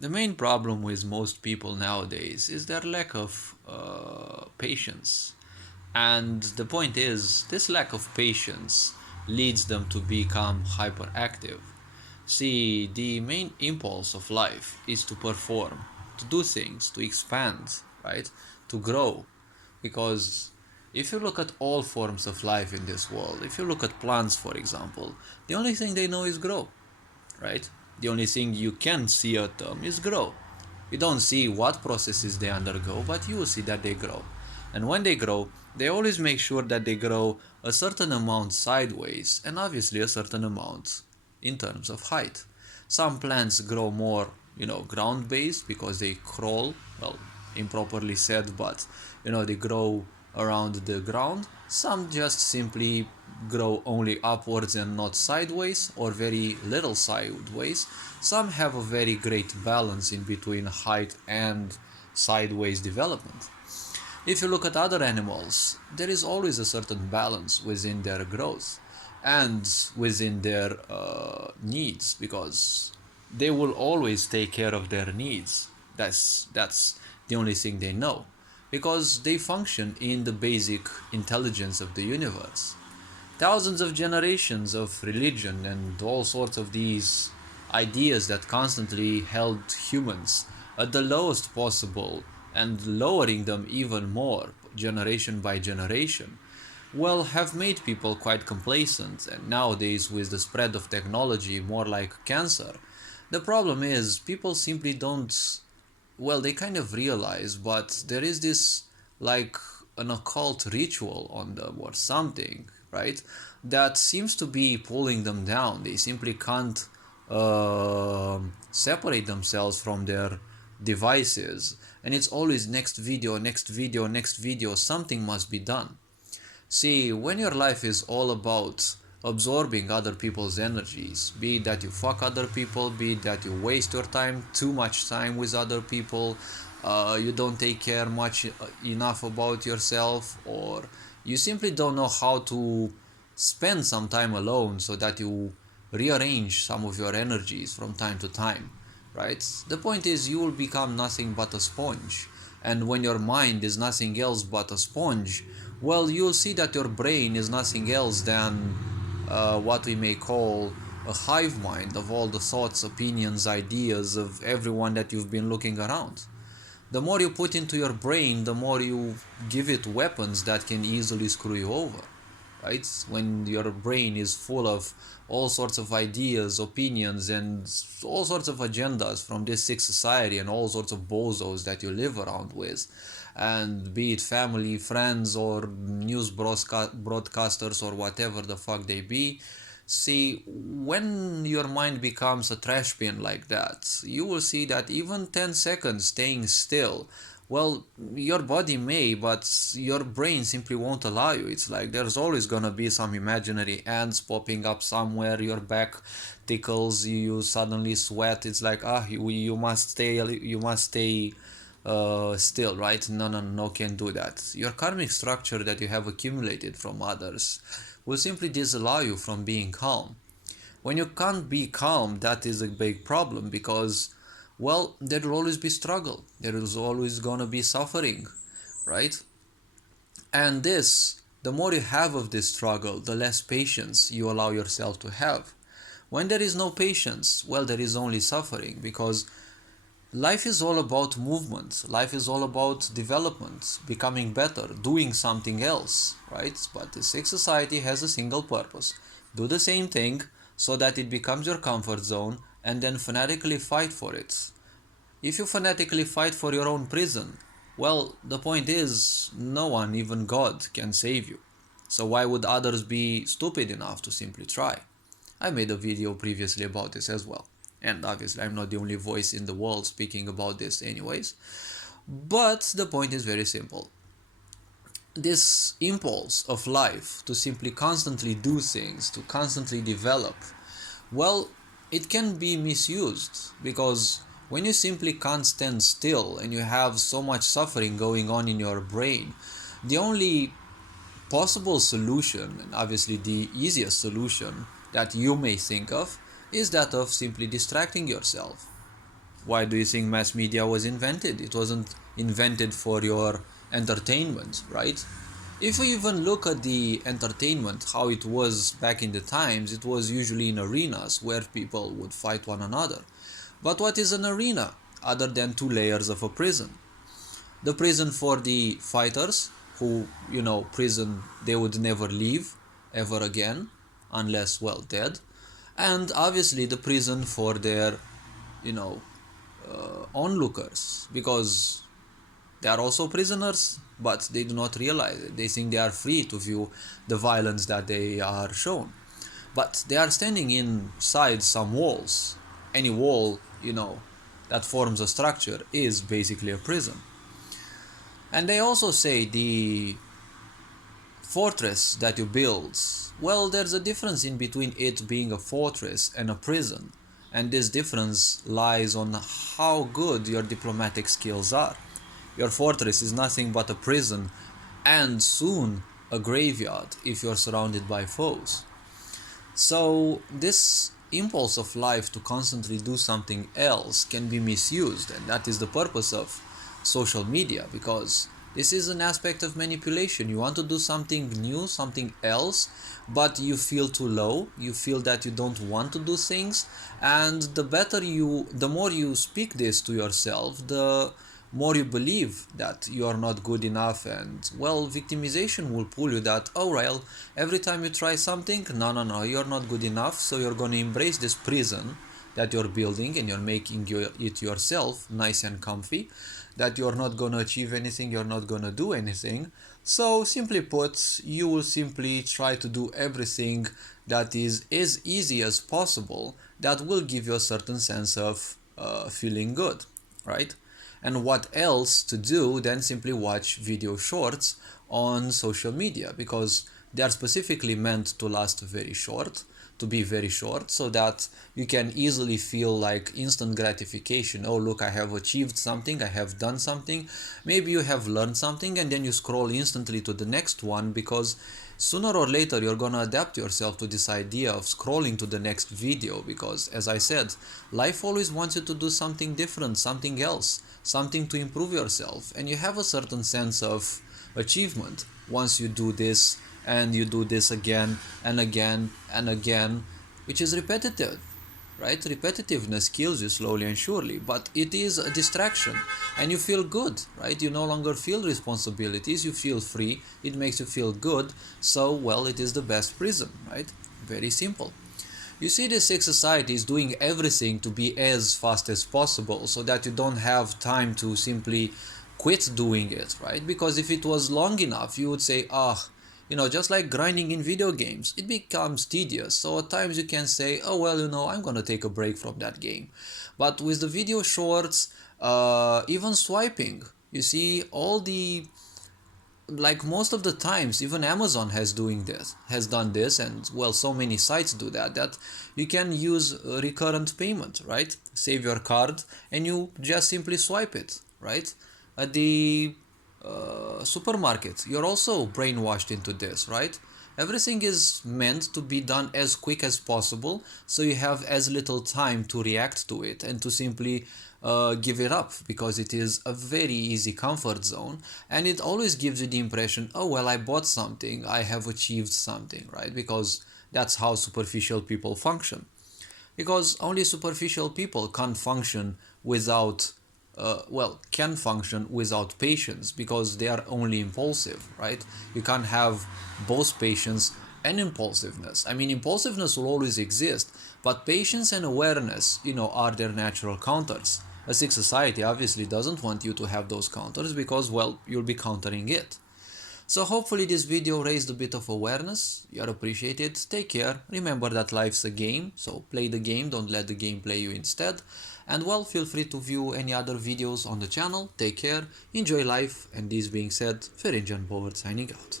The main problem with most people nowadays is their lack of patience. And the point is, this lack of patience leads them to become hyperactive. See, the main impulse of life is to perform, to do things, to expand, right? To grow. Because if you look at all forms of life in this world, if you look at plants, for example, the only thing they know is grow, right? The only thing you can see at them is grow. You don't see what processes they undergo, but you will see that they grow. And when they grow, they always make sure that they grow a certain amount sideways and obviously a certain amount in terms of height. Some plants grow more, ground based because they crawl, well, improperly said, but they grow around the ground. Some just simply grow only upwards and not sideways, or very little sideways. Some have a very great balance in between height and sideways development. If you look at other animals, there is always a certain balance within their growth and within their needs, because they will always take care of their needs. That's the only thing they know, because they function in the basic intelligence of the universe. Thousands of generations of religion and all sorts of these ideas that constantly held humans at the lowest possible and lowering them even more generation by generation, well, have made people quite complacent, and nowadays with the spread of technology more like cancer. The problem is people simply don't, well, they kind of realize, but there is this, like, an occult ritual on them or something, right? That seems to be pulling them down. They simply can't separate themselves from their devices, and it's always next video, next video, next video. Something must be done. See, when your life is all about absorbing other people's energies, be it that you fuck other people, be it that you waste your time, too much time with other people, you don't take care much enough about yourself, or you simply don't know how to spend some time alone so that you rearrange some of your energies from time to time, right? The point is, you will become nothing but a sponge. And when your mind is nothing else but a sponge, well, you'll see that your brain is nothing else than what we may call a hive mind of all the thoughts, opinions, ideas of everyone that you've been looking around. The more you put into your brain, the more you give it weapons that can easily screw you over, right? When your brain is full of all sorts of ideas, opinions, and all sorts of agendas from this sick society and all sorts of bozos that you live around with, and be it family, friends, or news broadcasters, or whatever the fuck they be. See, when your mind becomes a trash bin like that, you will see that even 10 seconds staying still, well, your body may, but your brain simply won't allow you. It's like there's always gonna be some imaginary ants popping up somewhere, your back tickles, you suddenly sweat. It's like, you must stay still, right? No, no, no, can't do that. Your karmic structure that you have accumulated from others will simply disallow you from being calm. When you can't be calm, that is a big problem, because, well, there will always be struggle. There is always gonna be suffering, right? And this, the more you have of this struggle, the less patience you allow yourself to have. When there is no patience, well, there is only suffering, because life is all about movement. Life is all about development, becoming better, doing something else, right? But the sick society has a single purpose. Do the same thing so that it becomes your comfort zone, and then fanatically fight for it. If you fanatically fight for your own prison, well, the point is, no one, even God, can save you. So why would others be stupid enough to simply try? I made a video previously about this as well. And obviously, I'm not the only voice in the world speaking about this, anyways. But the point is very simple. This impulse of life to simply constantly do things, to constantly develop, well, it can be misused, because when you simply can't stand still and you have so much suffering going on in your brain, the only possible solution, and obviously the easiest solution that you may think of, is that of simply distracting yourself. Why do you think mass media was invented? It wasn't invented for your entertainment, right? If we even look at the entertainment, how it was back in the times, it was usually in arenas where people would fight one another. But what is an arena other than two layers of a prison? The prison for the fighters who, prison they would never leave ever again unless, well, dead. And obviously the prison for their, you know, onlookers, because they are also prisoners, but they do not realize it. They think they are free to view the violence that they are shown. But they are standing inside some walls. Any wall, that forms a structure is basically a prison. And they also say the fortress that you build, well, there's a difference in between it being a fortress and a prison. And this difference lies on how good your diplomatic skills are. Your fortress is nothing but a prison and soon a graveyard if you're surrounded by foes. So this impulse of life to constantly do something else can be misused, and that is the purpose of social media, because this is an aspect of manipulation. You want to do something new, something else, but you feel too low. You feel that you don't want to do things, and the more you speak this to yourself, the more you believe that you are not good enough, and well, victimization will pull you that, oh well, every time you try something, no, you're not good enough, so you're going to embrace this prison that you're building, and you're making it yourself nice and comfy, that you're not going to achieve anything, you're not going to do anything. So simply put, you will simply try to do everything that is as easy as possible, that will give you a certain sense of feeling good, right? And what else to do than simply watch video shorts on social media, because they are specifically meant to last very short, to be very short, so that you can easily feel like instant gratification. Oh, look, I have achieved something, I have done something. Maybe you have learned something, and then you scroll instantly to the next one, because sooner or later you're gonna adapt yourself to this idea of scrolling to the next video, because as I said, life always wants you to do something different, something else, something to improve yourself, and you have a certain sense of achievement once you do this, and you do this again and again and again, which is repetitive, right? Repetitiveness kills you slowly and surely, but it is a distraction, and you feel good, right? You no longer feel responsibilities, you feel free, it makes you feel good, so well, it is the best prison, right? Very simple. You see, this society is doing everything to be as fast as possible, so that you don't have time to simply quit doing it, right? Because if it was long enough, you would say, just like grinding in video games, it becomes tedious. So at times you can say, oh well, I'm gonna take a break from that game. But with the video shorts, even swiping, you see, like most of the times, even Amazon has done this, and well, so many sites do that you can use recurrent payment, right? Save your card and you just simply swipe it, right? At the supermarket, you're also brainwashed into this, right? Everything is meant to be done as quick as possible, so you have as little time to react to it and to simply give it up, because it is a very easy comfort zone, and it always gives you the impression, oh well, I bought something, I have achieved something, right? Because that's how superficial people function. Because only superficial people can't function without can function without patience, because they are only impulsive, right? You can't have both patience and impulsiveness. I mean, impulsiveness will always exist, but patience and awareness, are their natural counters. A sick society obviously doesn't want you to have those counters, because, well, you'll be countering it. So hopefully this video raised a bit of awareness. You're appreciated. Take care. Remember that life's a game, so play the game, don't let the game play you instead. And well, feel free to view any other videos on the channel. Take care, enjoy life, and this being said, Ferencan Power signing out.